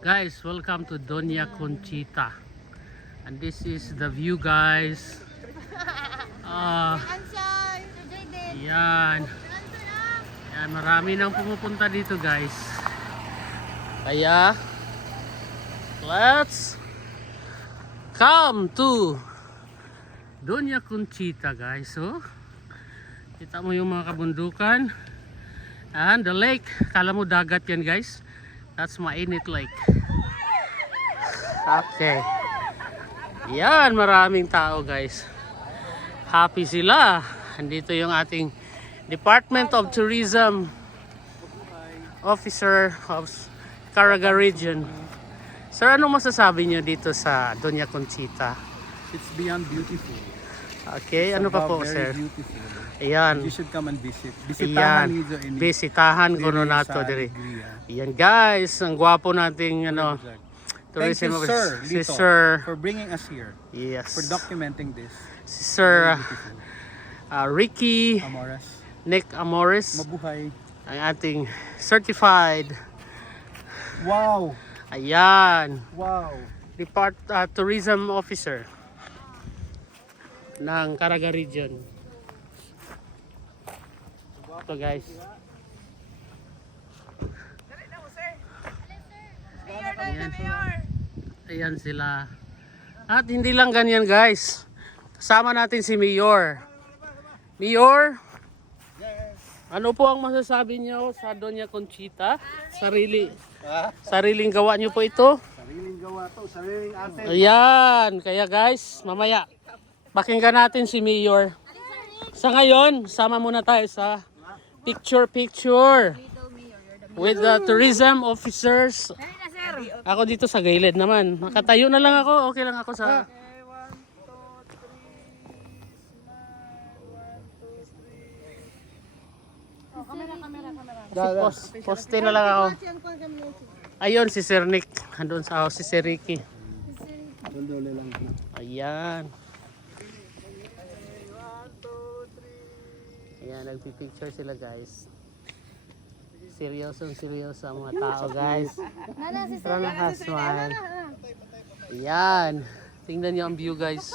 Guys, welcome to Doña Conchita. And this is the view, guys. Yan. Yan, marami nang pumupunta dito, guys. Kaya, let's come to Doña Conchita, guys. So, kita mo yung mga kabundukan. And the lake, kala mo dagat yan, guys. That's Mainit Lake. Okay. Yan, maraming tao, guys. Happy sila. Andito yung ating Department of Tourism Officer of Caraga Region. Sir, ano masasabi nyo dito sa Doña Conchita? It's beyond beautiful. Okay, ano pa po, sir? Beautiful. Ayan. You should come and visit. Ayan. Bisitahan ko no nato diri. Ayan, guys, ang gwapo nating Thank you, sir, si Lito, Sir. for bringing us here. Yes. For documenting this. Si Sir Ricky Amores. Nick Amores, Mabuhay. ang ating certified. Wow. Ayan, Wow. Tourism Officer ng Caraga Region. Ito, guys. Ayan. Ayan sila. At hindi lang ganyan, guys. Kasama natin si Mayor. Mayor, ano po ang masasabi niyo sa Doña Conchita? Sariling gawa niyo po ito? Sariling gawa to, sariling asset. Ayan, kaya guys, mamaya pakinggan natin si Mayor. Sa ngayon, sama muna tayo sa picture with the tourism officers. Ako dito sa gilid naman. Makatayo na lang ako, okay lang ako sa... Poste na lang ako. Ayun si Sir Nick. Andun sa house si Sir Ricky. Ayan. Ayan, nagpipicture sila, guys. Seryoso ang mga tao, guys. Pero nakasmile. Ayan. Tingnan nyo ang view, guys.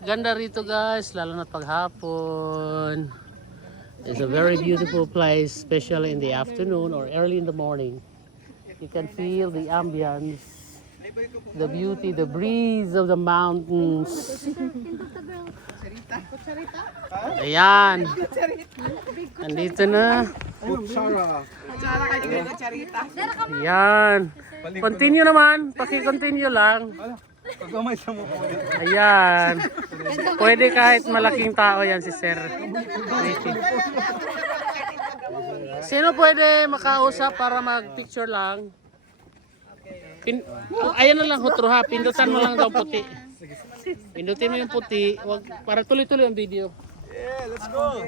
Ganda rito, guys. Lalo na paghapon. It's a very beautiful place, especially in the afternoon or early in the morning. You can feel the ambience, the beauty, the breeze of the mountains. Ayan. Nandito na. Ayan. Continue naman. Paki-continue lang. Ayan. Pwede kahit malaking tao yan si Sir Ricky. Sino pwede makausap para mag-picture lang? Ayan na lang, hutro ha. Pindutan mo lang daw puti. Pindutin mo yung puti. Para tuloy-tuloy ang video. Yeah, let's go.